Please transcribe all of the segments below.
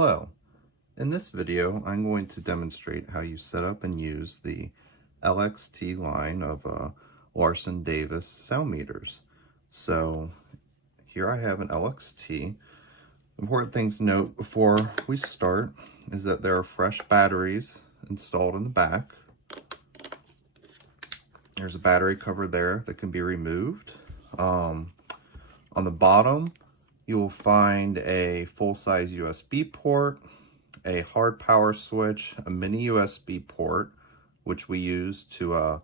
Hello, in this video I'm going to demonstrate how you set up and use the LxT line of Larson Davis sound meters. So here I have an LxT. Important thing to note before we start is that there are fresh batteries installed in the back. There's a battery cover there that can be removed. On the bottom you will find a full-size USB port, a hard power switch, a mini USB port, which we use to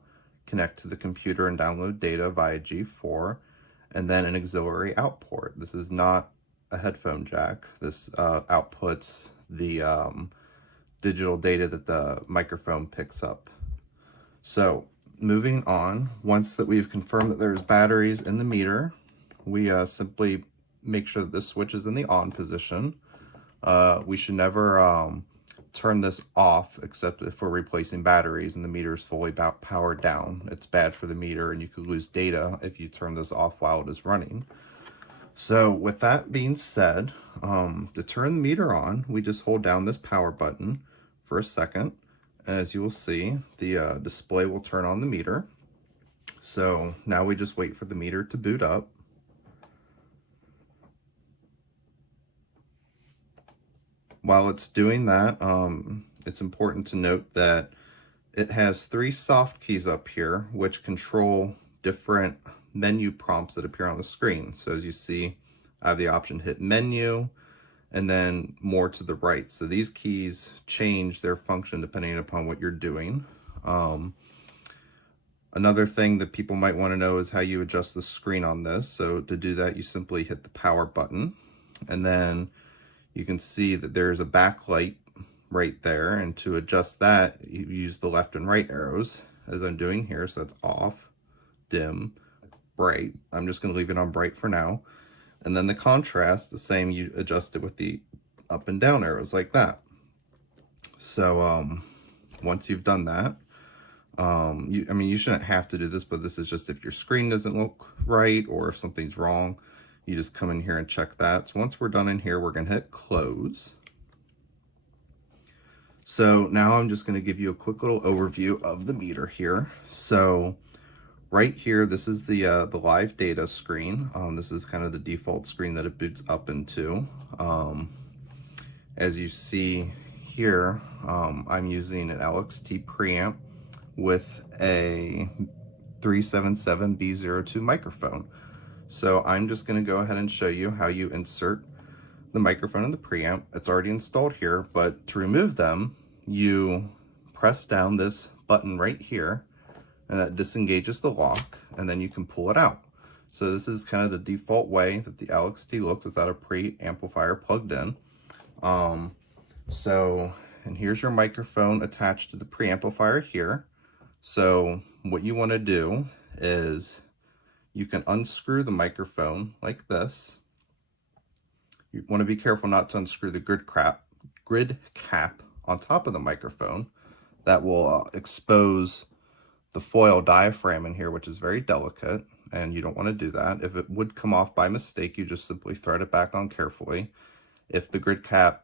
connect to the computer and download data via G4, and then an auxiliary out port. This is not a headphone jack. This outputs the digital data that the microphone picks up. So moving on, once that we've confirmed that there's batteries in the meter, we simply make sure that this switch is in the on position. We should never turn this off except if we're replacing batteries and the meter is fully powered down. It's bad for the meter and you could lose data if you turn this off while it is running. So with that being said, to turn the meter on, we just hold down this power button for a second. As you will see, the display will turn on the meter. So now we just wait for the meter to boot up. While it's doing that, it's important to note that it has 3 soft keys up here which control different menu prompts that appear on the screen. So as you see, I have the option hit menu and then more to the right. So these keys change their function depending upon what you're doing. Another thing that people might want to know is how you adjust the screen on this. So to do that, you simply hit the power button, and then you can see that there's a backlight right there, and to adjust that you use the left and right arrows as I'm doing here. So that's off, dim, bright. I'm just going to leave it on bright for now. And then the contrast, the same, you adjust it with the up and down arrows like that. So once you've done that, you shouldn't have to do this, but this is just if your screen doesn't look right or if something's wrong, you just come in here and check that. So once we're done in here, we're going to hit close. So now I'm just going to give you a quick little overview of the meter here. So right here, this is the live data screen. This is kind of the default screen that it boots up into. As you see here, I'm using an LxT preamp with a 377B02 microphone. So I'm just going to go ahead and show you how you insert the microphone in the preamp. It's already installed here, but to remove them, you press down this button right here, and that disengages the lock, and then you can pull it out. So this is kind of the default way that the LxT looks without a preamplifier plugged in. And here's your microphone attached to the preamplifier here. So what you want to do is you can unscrew the microphone like this. You want to be careful not to unscrew the grid cap on top of the microphone. That will expose the foil diaphragm in here, which is very delicate, and you don't want to do that. If it would come off by mistake, you just simply thread it back on carefully. If the grid cap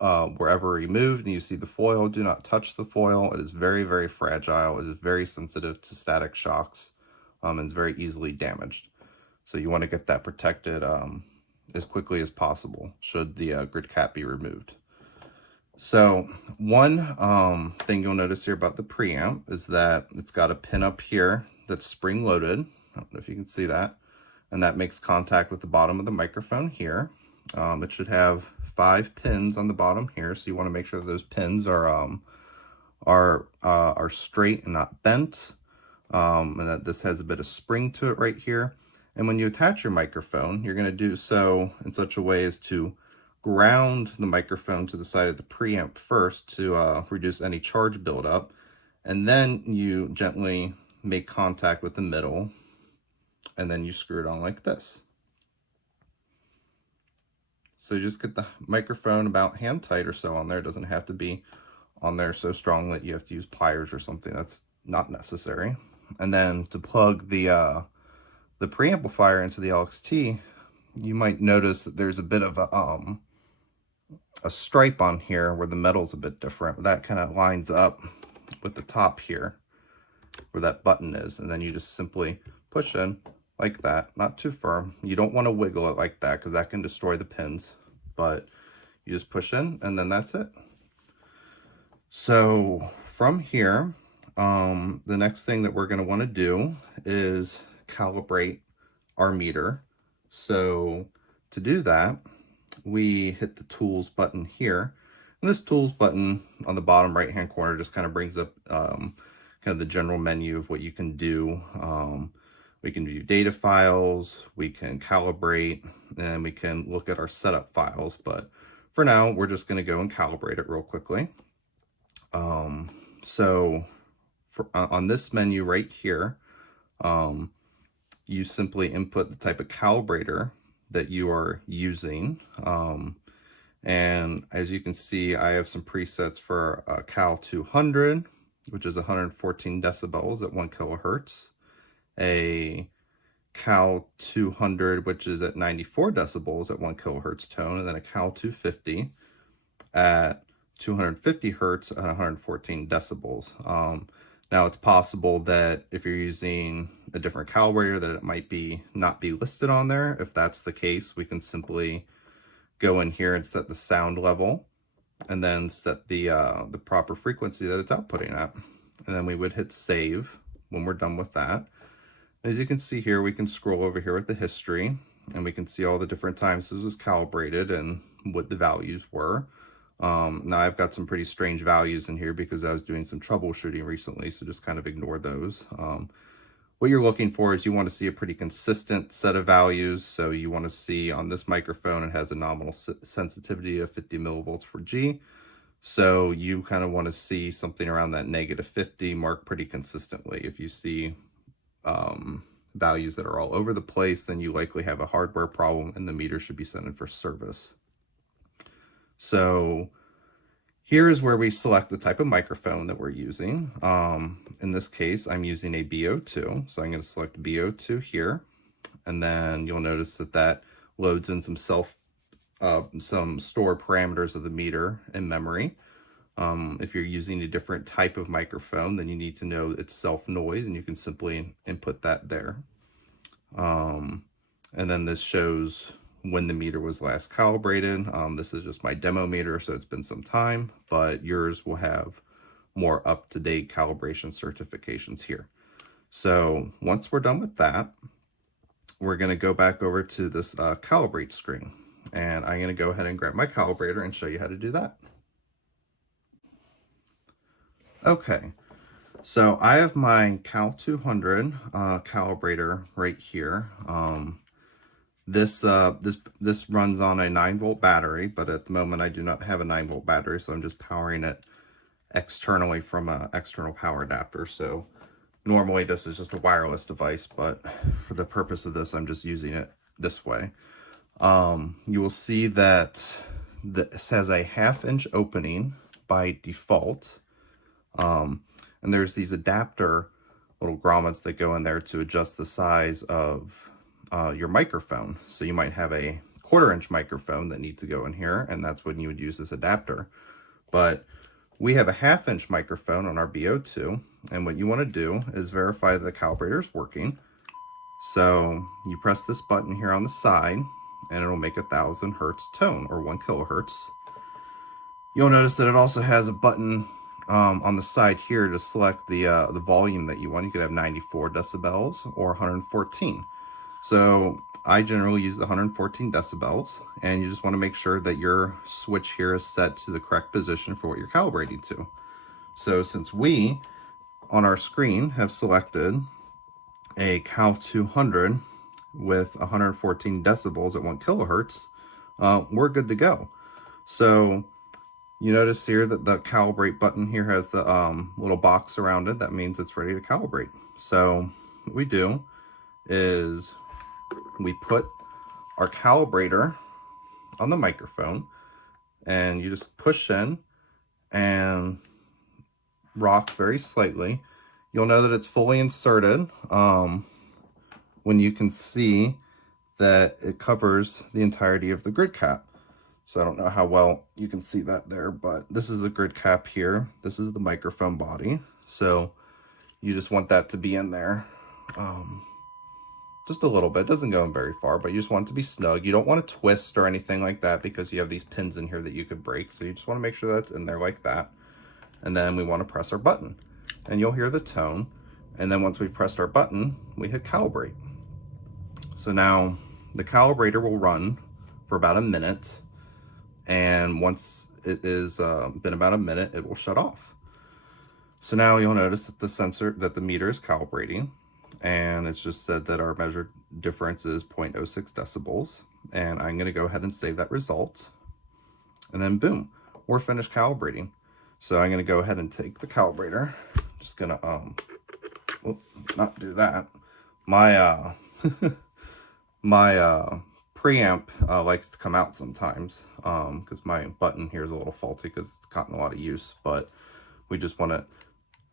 were ever removed and you see the foil, do not touch the foil. It is very, very fragile. It is very sensitive to static shocks, and is very easily damaged. So you want to get that protected as quickly as possible should the grid cap be removed. So one thing you'll notice here about the preamp is that it's got a pin up here that's spring loaded. I don't know if you can see that. And that makes contact with the bottom of the microphone here. It should have 5 pins on the bottom here, so you want to make sure that those pins are straight and not bent, and that this has a bit of spring to it right here. And when you attach your microphone, you're going to do so in such a way as to ground the microphone to the side of the preamp first to reduce any charge buildup, and then you gently make contact with the middle, and then you screw it on like this. So you just get the microphone about hand tight or so on there. It doesn't have to be on there so strong that you have to use pliers or something. That's not necessary. And then to plug the preamplifier into the LxT, you might notice that there's a bit of a a stripe on here where the metal's a bit different. That kind of lines up with the top here where that button is, and then you just simply push in like that, not too firm. You don't want to wiggle it like that because that can destroy the pins, but you just push in and then that's it. So from here, the next thing that we're going to want to do is calibrate our meter. So to do that, we hit the tools button here, and this tools button on the bottom right hand corner just kind of brings up kind of the general menu of what you can do. We can view data files, we can calibrate, and we can look at our setup files, but for now we're just going to go and calibrate it real quickly. So on this menu right here, you simply input the type of calibrator that you are using. And as you can see, I have some presets for a Cal 200, which is 114 decibels at 1 kilohertz, a Cal 200, which is at 94 decibels at 1 kilohertz tone, and then a Cal 250 at 250 hertz at 114 decibels. Now it's possible that if you're using a different calibrator that it might not be listed on there. If that's the case, we can simply go in here and set the sound level and then set the proper frequency that it's outputting at. And then we would hit save when we're done with that. As you can see here, we can scroll over here with the history and we can see all the different times this was calibrated and what the values were. Now I've got some pretty strange values in here because I was doing some troubleshooting recently, so just kind of ignore those. What you're looking for is you want to see a pretty consistent set of values. So you want to see on this microphone, it has a nominal sensitivity of 50 millivolts per G. So you kind of want to see something around that -50 mark pretty consistently. If you see values that are all over the place, then you likely have a hardware problem and the meter should be sent in for service. So here is where we select the type of microphone that we're using. In this case, I'm using a BO2. So I'm going to select BO2 here. And then you'll notice that that loads in some store parameters of the meter in memory. If you're using a different type of microphone, then you need to know its self noise, and you can simply input that there. And then this shows when the meter was last calibrated. This is just my demo meter, so it's been some time, but yours will have more up-to-date calibration certifications here. So once we're done with that, we're going to go back over to this calibrate screen, and I'm going to go ahead and grab my calibrator and show you how to do that. Okay, so I have my Cal 200 calibrator right here. This runs on a 9-volt battery, but at the moment I do not have a 9-volt battery, so I'm just powering it externally from an external power adapter. So normally this is just a wireless device, but for the purpose of this, I'm just using it this way. You will see that this has a 1/2-inch opening by default. And there's these adapter little grommets that go in there to adjust the size of your microphone. So you might have a 1/4-inch microphone that needs to go in here, and that's when you would use this adapter. But we have a 1/2-inch microphone on our BO2, and what you want to do is verify that the calibrator is working. So you press this button here on the side, and it'll make 1,000 hertz tone, or 1 kilohertz. You'll notice that it also has a button on the side here to select the volume that you want. You could have 94 decibels or 114. So I generally use the 114 decibels, and you just want to make sure that your switch here is set to the correct position for what you're calibrating to. So since we, on our screen, have selected a Cal 200 with 114 decibels at 1 kilohertz, we're good to go. So you notice here that the calibrate button here has the little box around it. That means it's ready to calibrate. So what we do is we put our calibrator on the microphone, and you just push in and rock very slightly. You'll know that it's fully inserted when you can see that it covers the entirety of the grid cap. So I don't know how well you can see that there, but this is the grid cap here. This is the microphone body. So you just want that to be in there. Just a little bit. It doesn't go in very far, but you just want it to be snug. You don't want to twist or anything like that because you have these pins in here that you could break. So you just want to make sure that's in there like that. And then we want to press our button. And you'll hear the tone. And then once we've pressed our button, we hit calibrate. So now the calibrator will run for about a minute. And once it is been about a minute, it will shut off. So now you'll notice that the meter is calibrating, and it's just said that our measured difference is 0.06 decibels. And I'm going to go ahead and save that result. And then boom, we're finished calibrating. So I'm going to go ahead and take the calibrator. Just going to not do that. My my preamp likes to come out sometimes because my button here is a little faulty because it's gotten a lot of use, but we just want to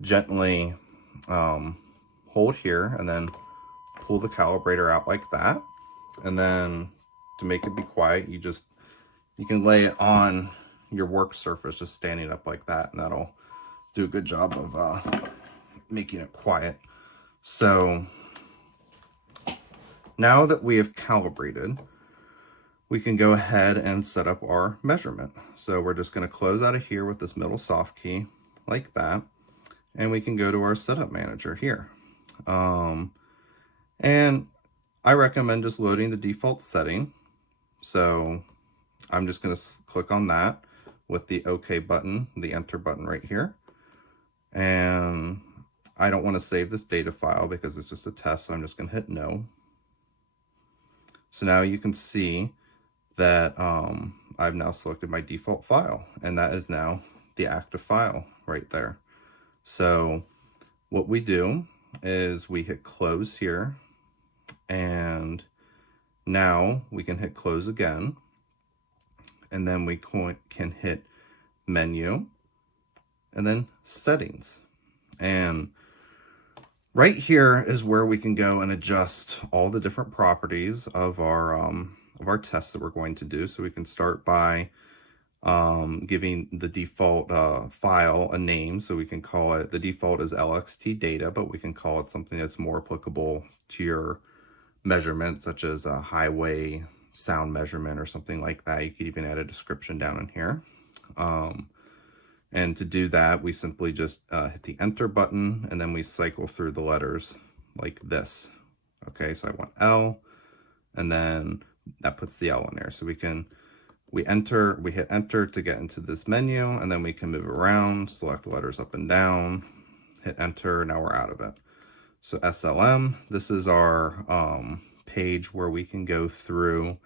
gently hold here and then pull the calibrator out like that. And then to make it be quiet, you can lay it on your work surface just standing up like that, and that'll do a good job of making it quiet. So now that we have calibrated, we can go ahead and set up our measurement. So we're just going to close out of here with this middle soft key like that. And we can go to our setup manager here. And I recommend just loading the default setting. So I'm just going to click on that with the OK button, the enter button right here. And I don't want to save this data file because it's just a test, so I'm just going to hit no. So now you can see that I've now selected my default file, and that is now the active file right there. So what we do is we hit close here, and now we can hit close again, and then we can hit menu and then settings. And right here is where we can go and adjust all the different properties of our test that we're going to do. So we can start by giving the default file a name. So we can call it, the default is LXT data, but we can call it something that's more applicable to your measurement, such as a highway sound measurement or something like that. You could even add a description down in here. And to do that, we simply just hit the enter button, and then we cycle through the letters like this. Okay, so I want L, and then that puts the L in there. So we hit enter to get into this menu, and then we can move around, select letters up and down, hit enter, now we're out of it. So SLM, this is our page where we can go through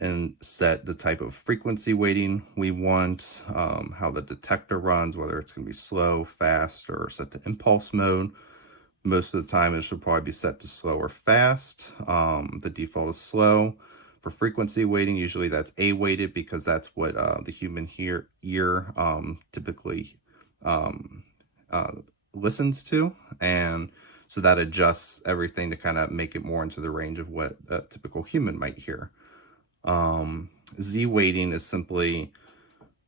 and set the type of frequency weighting we want, how the detector runs, whether it's going to be slow, fast, or set to impulse mode. Most of the time it should probably be set to slow or fast. The default is slow. For frequency weighting, usually that's A weighted because that's what the human ear typically listens to, and so that adjusts everything to kind of make it more into the range of what a typical human might hear. Z weighting is simply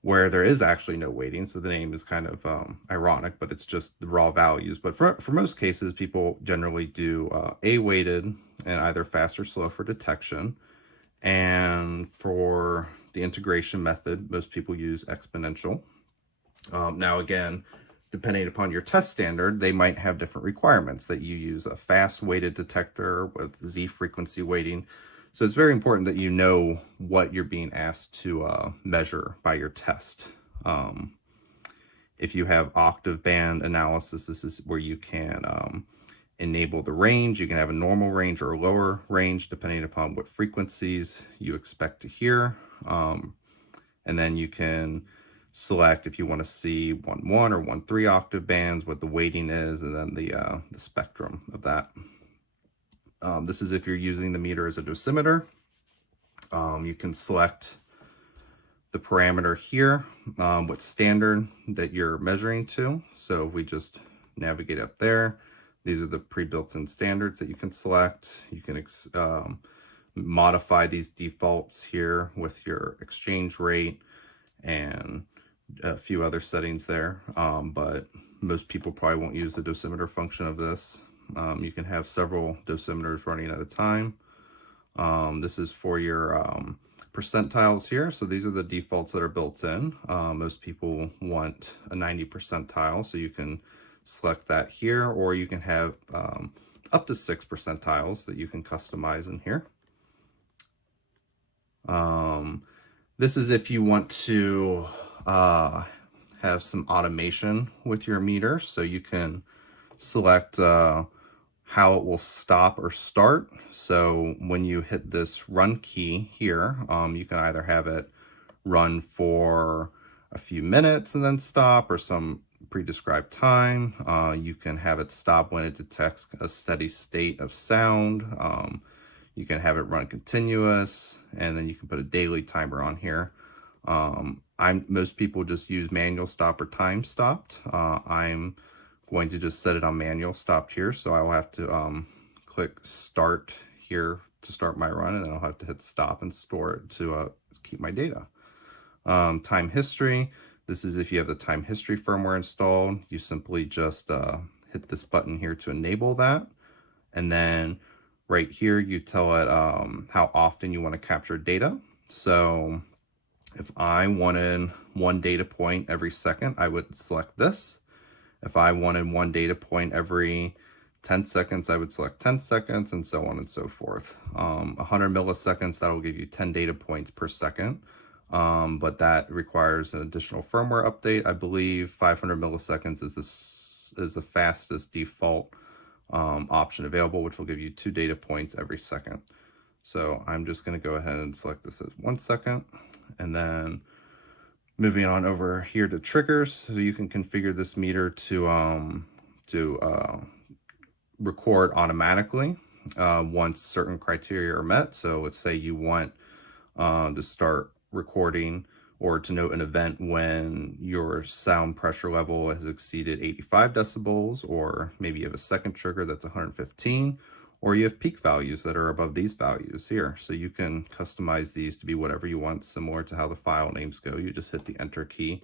where there is actually no weighting, so the name is kind of ironic, but it's just the raw values. But for most cases, people generally do A weighted and either fast or slow for detection. And for the integration method, most people use exponential. Now again, depending upon your test standard, they might have different requirements that you use a fast weighted detector with Z frequency weighting. So it's very important that you know what you're being asked to measure by your test. If you have octave band analysis, this is where you can enable the range. You can have a normal range or a lower range depending upon what frequencies you expect to hear. And then you can select if you want to see 1.1 or 1.3 octave bands, what the weighting is, and then the spectrum of that. This is if you're using the meter as a dosimeter. You can select the parameter here, what standard that you're measuring to. So if we just navigate up there, these are the pre-built-in standards that you can select. You can modify these defaults here with your exchange rate and a few other settings there, but most people probably won't use the dosimeter function of this. You can have several dosimeters running at a time. This is for your percentiles here. So these are the defaults that are built in. Most people want a 90 percentile, so you can select that here, or you can have up to 6 percentiles that you can customize in here. This is if you want to have some automation with your meter, so you can select how it will stop or start. So when you hit this run key here, you can either have it run for a few minutes and then stop, or some pre-described time. You can have it stop when it detects a steady state of sound. You can have it run continuous, and then you can put a daily timer on here. Most people just use manual stop or time stopped. I'm going to just set it on manual stopped here, so I will have to click start here to start my run, and then I'll have to hit stop and store it to keep my data. Time history. This is if you have the time history firmware installed. You simply just hit this button here to enable that, and then right here you tell it how often you want to capture data. So if I wanted one data point every second, I would select this. If I wanted one data point every 10 seconds, I would select 10 seconds, and so on and so forth. 100 milliseconds, that will give you 10 data points per second. But that requires an additional firmware update. I believe 500 milliseconds is the fastest default option available, which will give you 2 data points every second. So I'm just going to go ahead and select this as 1 second, and then moving on over here to triggers. So you can configure this meter to record automatically once certain criteria are met. So let's say you want to start recording or to note an event when your sound pressure level has exceeded 85 decibels, or maybe you have a second trigger that's 115, or you have peak values that are above these values here. So you can customize these to be whatever you want, similar to how the file names go. You just hit the enter key,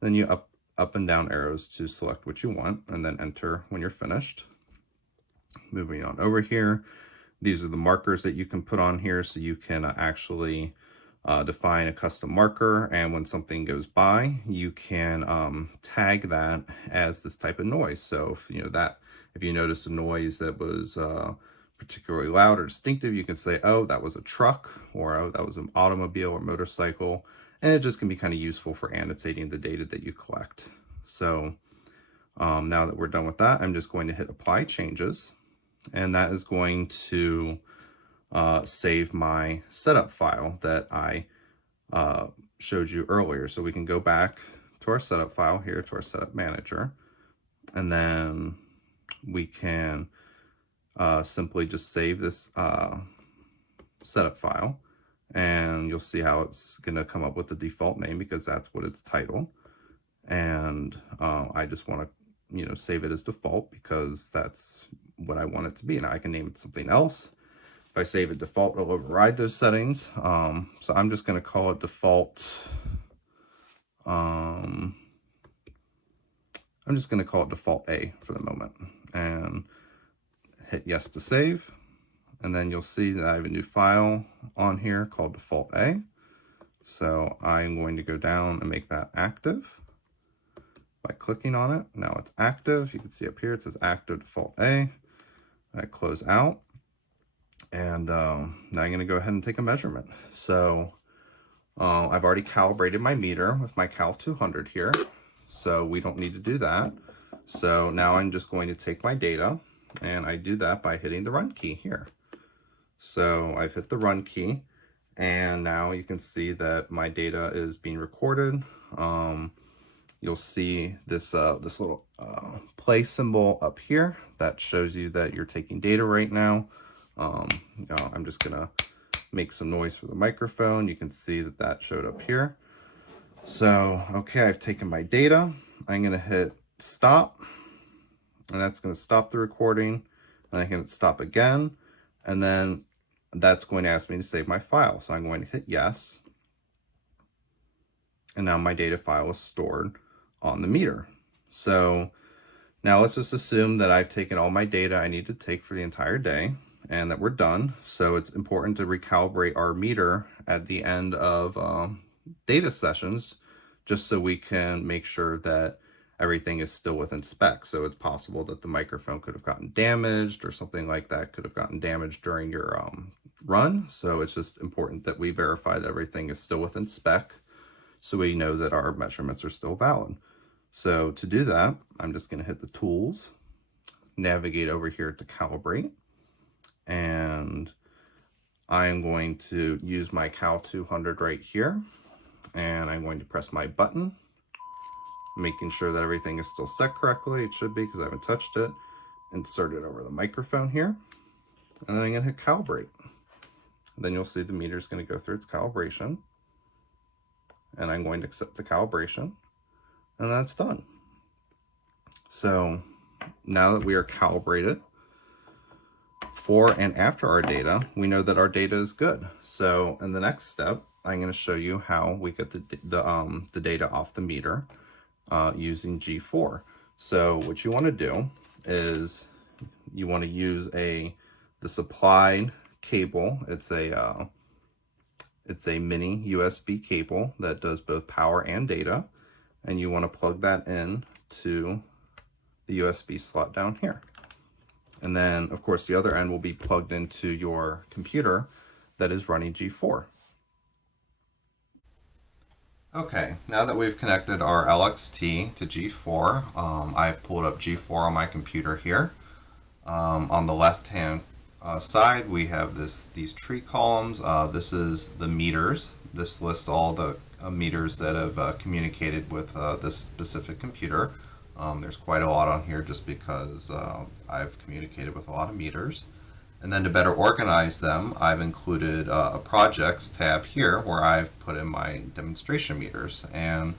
then you up and down arrows to select what you want, and then enter when you're finished. Moving on over here, these are the markers that you can put on here, so you can actually define a custom marker, and when something goes by, you can tag that as this type of noise. So if you notice a noise that was particularly loud or distinctive, you can say, oh, that was a truck, or oh, that was an automobile or motorcycle, and it just can be kind of useful for annotating the data that you collect. So now that we're done with that, I'm just going to hit apply changes, and that is going to save my setup file that I showed you earlier. So we can go back to our setup file here, to our setup manager, and then we can simply just save this setup file, and you'll see how it's going to come up with the default name because that's what it's titled. And I just want to save it as default because that's what I want it to be, and I can name it something else. If I save it default, it'll override those settings. So I'm just going to call it default. I'm just going to call it default A for the moment, and hit yes to save. And then you'll see that I have a new file on here called default A. So I'm going to go down and make that active by clicking on it. Now it's active. You can see up here it says active default A. I close out. And now I'm going to go ahead and take a measurement. So I've already calibrated my meter with my Cal 200 here, so we don't need to do that. So now I'm just going to take my data, and I do that by hitting the run key here. So I've hit the run key, and now you can see that my data is being recorded. You'll see this this little play symbol up here that shows you that you're taking data right now. I'm just gonna make some noise for the microphone. You can see that that showed up here. So, okay, I've taken my data. I'm gonna hit stop, and that's gonna stop the recording. And I can hit stop again, and then that's going to ask me to save my file. So I'm going to hit yes. And now my data file is stored on the meter. So now let's just assume that I've taken all my data I need to take for the entire day and that we're done. So it's important to recalibrate our meter at the end of data sessions, just so we can make sure that everything is still within spec. So it's possible that the microphone could have gotten damaged or something like that could have gotten damaged during your run. So it's just important that we verify that everything is still within spec, so we know that our measurements are still valid. So to do that, I'm just going to hit the tools, navigate over here to calibrate, and I'm going to use my Cal 200 right here, and I'm going to press my button, making sure that everything is still set correctly. It should be, because I haven't touched it. Insert it over the microphone here, and then I'm going to hit calibrate. Then you'll see the meter is going to go through its calibration, and I'm going to accept the calibration, and that's done. So now that we are calibrated for and after our data, we know that our data is good. So in the next step, I'm going to show you how we get the data off the meter using G4. So what you want to do is you want to use the supplied cable. It's a mini USB cable that does both power and data, and you want to plug that in to the USB slot down here. And then, of course, the other end will be plugged into your computer that is running G4. Okay, now that we've connected our LxT to G4, I've pulled up G4 on my computer here. On the left-hand side, we have these tree columns. This is the meters. This lists all the meters that have communicated with this specific computer. There's quite a lot on here just because I've communicated with a lot of meters. And then to better organize them, I've included a projects tab here where I've put in my demonstration meters. And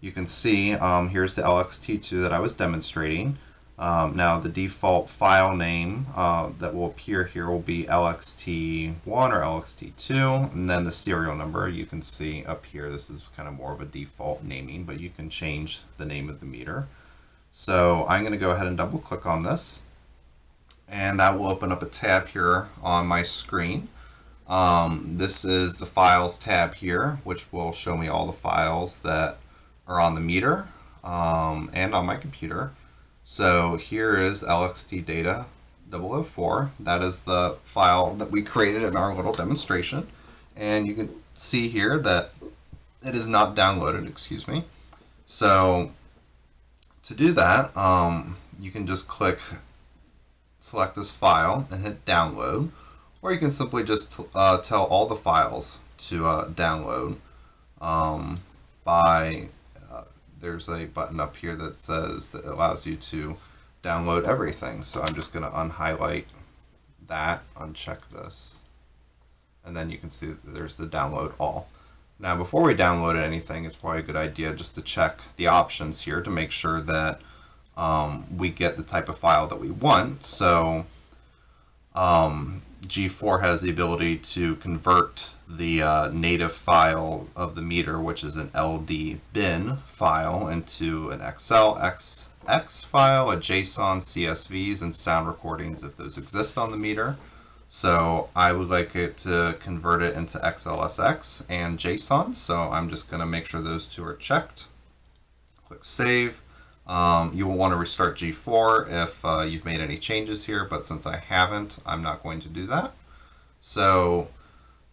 you can see here's the LxT2 that I was demonstrating. Now the default file name that will appear here will be LxT1 or LxT2, and then the serial number you can see up here. This is kind of more of a default naming, but you can change the name of the meter. So I'm going to go ahead and double click on this, and that will open up a tab here on my screen. This is the files tab here, which will show me all the files that are on the meter and on my computer. So here is LxT data 004. That is the file that we created in our little demonstration. And you can see here that it is not downloaded, excuse me. So to do that, you can just select this file and hit download, or you can simply just tell all the files to download by there's a button up here that says that allows you to download everything. So I'm just going to unhighlight that, uncheck this, and then you can see that there's the download all. Now before we download anything, it's probably a good idea just to check the options here to make sure that we get the type of file that we want. So G4 has the ability to convert the native file of the meter, which is an LD bin file, into an XLXX file, a JSON, CSVs, and sound recordings if those exist on the meter. So I would like it to convert it into XLSX and JSON, so I'm just going to make sure those two are checked. Click Save. You will want to restart G4 if you've made any changes here, but since I haven't, I'm not going to do that. So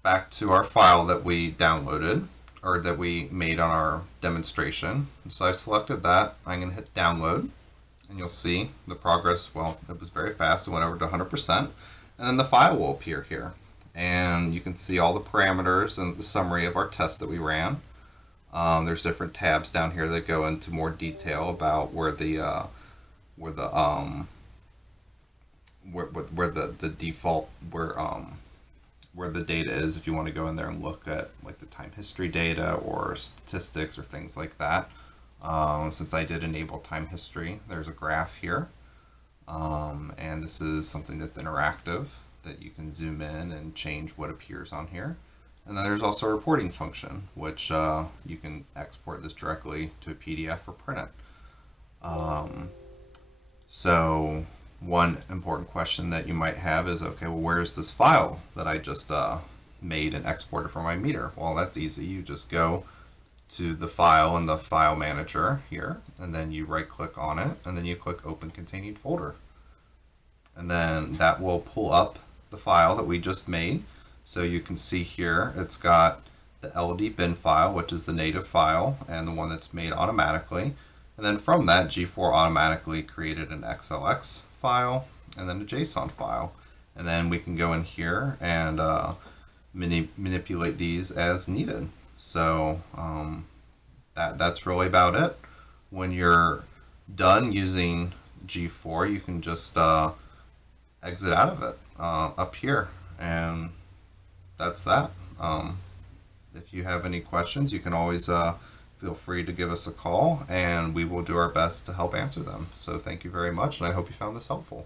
back to our file that we downloaded, or that we made on our demonstration. So I've selected that. I'm going to hit download, and you'll see the progress. Well, it was very fast. It went over to 100%, and then the file will appear here. And you can see all the parameters and the summary of our test that we ran. There's different tabs down here that go into more detail about where the default where the data is, if you want to go in there and look at like the time history data or statistics or things like that. Since I did enable time history, there's a graph here, and this is something that's interactive that you can zoom in and change what appears on here. And then there's also a reporting function, which you can export this directly to a PDF or print it. So one important question that you might have is, okay, well, where's this file that I just made and exported from my meter? Well, that's easy. You just go to the file in the file manager here, and then you right click on it, and then you click open containing folder. And then that will pull up the file that we just made. So you can see here it's got the LD bin file, which is the native file and the one that's made automatically. And then from that, G4 automatically created an XLX file and then a JSON file. And then we can go in here and manipulate these as needed. So that's really about it. When you're done using G4, you can just exit out of it up here, and that's that. If you have any questions, you can always feel free to give us a call, and we will do our best to help answer them. So thank you very much, and I hope you found this helpful.